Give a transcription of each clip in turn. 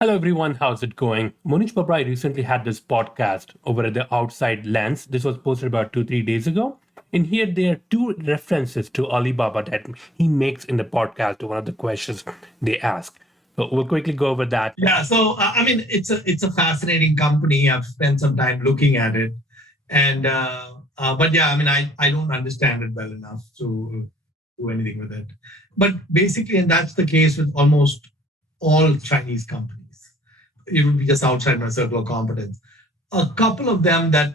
Hello everyone, how's it going? Mohnish Pabrai recently had this podcast over at the Outside Lens. This was posted about 2-3 days ago. In here, there are two references to Alibaba that he makes in the podcast to one of the questions they ask. So we'll quickly go over that. Yeah, so I mean, it's a fascinating company. I've spent some time looking at it, and but yeah, I mean, I don't understand it well enough to do anything with it. But basically, and that's the case with almost all Chinese companies. It would be just outside my circle of competence. A couple of them that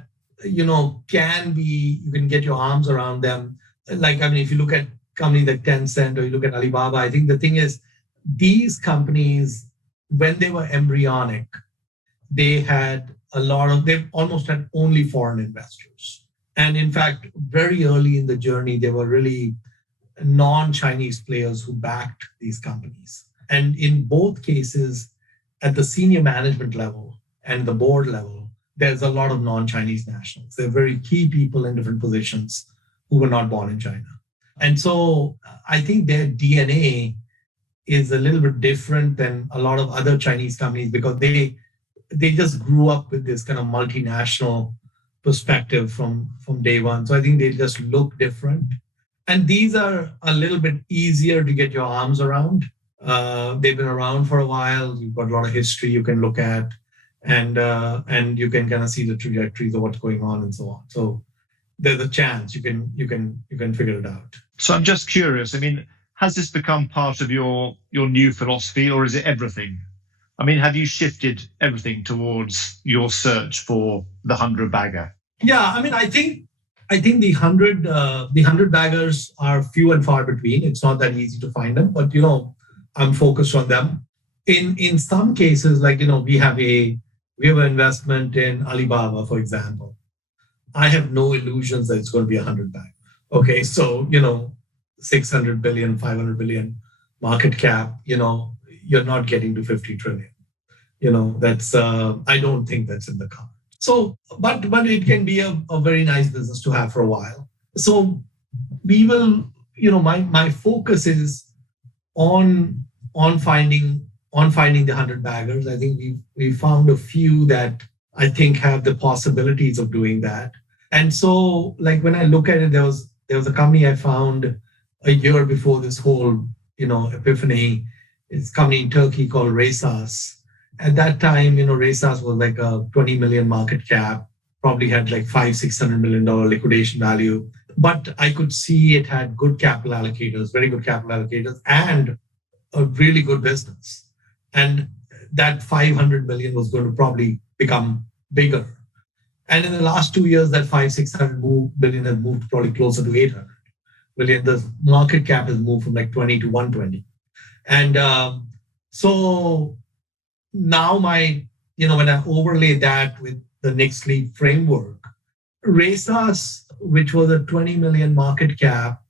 can be, you can get your arms around them. Like, I mean, if you look at companies like Tencent or you look at Alibaba, I think the thing is these companies, when they were embryonic, they almost had only foreign investors. And in fact, very early in the journey, they were really non-Chinese players who backed these companies. And in both cases, at the senior management level and the board level, there's a lot of non-Chinese nationals. They're very key people in different positions who were not born in China. And so I think their DNA is a little bit different than a lot of other Chinese companies because they just grew up with this kind of multinational perspective from day one. So I think they just look different. And these are a little bit easier to get your arms around. They've been around for a while. You've got a lot of history you can look at, and you can kind of see the trajectories of what's going on and so on. So there's a chance you can figure it out. So I'm just curious. I mean, has this become part of your new philosophy, or is it everything? I mean, have you shifted everything towards your search for the 100 bagger? Yeah, I mean, I think the hundred baggers are few and far between. It's not that easy to find them, but I'm focused on them. In some cases, like we have an investment in Alibaba, for example. I have no illusions that it's going to be 100 bag. Okay, so 600 billion, 500 billion market cap. You're not getting to 50 trillion. That's I don't think that's in the cards. So, but it can be a very nice business to have for a while. So we will, my focus is on finding the 100 baggers. I think we found a few that I think have the possibilities of doing that. And so, like when I look at it, there was a company I found a year before this whole epiphany. It's a company in Turkey called Resas. At that time, Resas was like a 20 million market cap, probably had like $500-600 million liquidation value. But I could see it had good capital allocators, very good capital allocators, and a really good business. And that 500 million was going to probably become bigger. And in the last 2 years, that 500-600 million has moved probably closer to 800 million. The market cap has moved from like 20 to 120. And so now when I overlay that with the next lead framework, Resas, which was a 20 million market cap,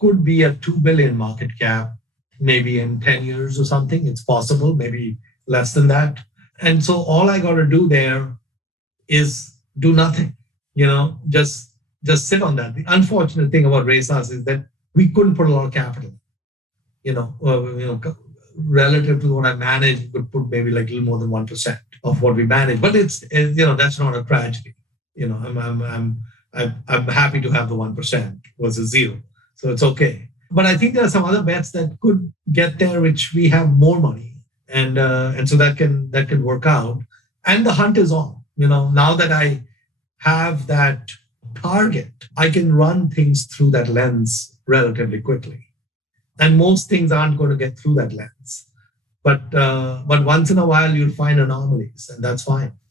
could be a 2 billion market cap, maybe in 10 years or something. It's possible, maybe less than that. And so all I got to do there is do nothing, just sit on that. The unfortunate thing about Resas is that we couldn't put a lot of capital, relative to what I manage, we could put maybe like a little more than 1% of what we manage. But that's not a tragedy. I'm happy to have the 1% versus zero. So it's okay. But I think there are some other bets that could get there, which we have more money. And so that can work out. And the hunt is on. Now that I have that target, I can run things through that lens relatively quickly. And most things aren't going to get through that lens. But once in a while, you'll find anomalies, and that's fine.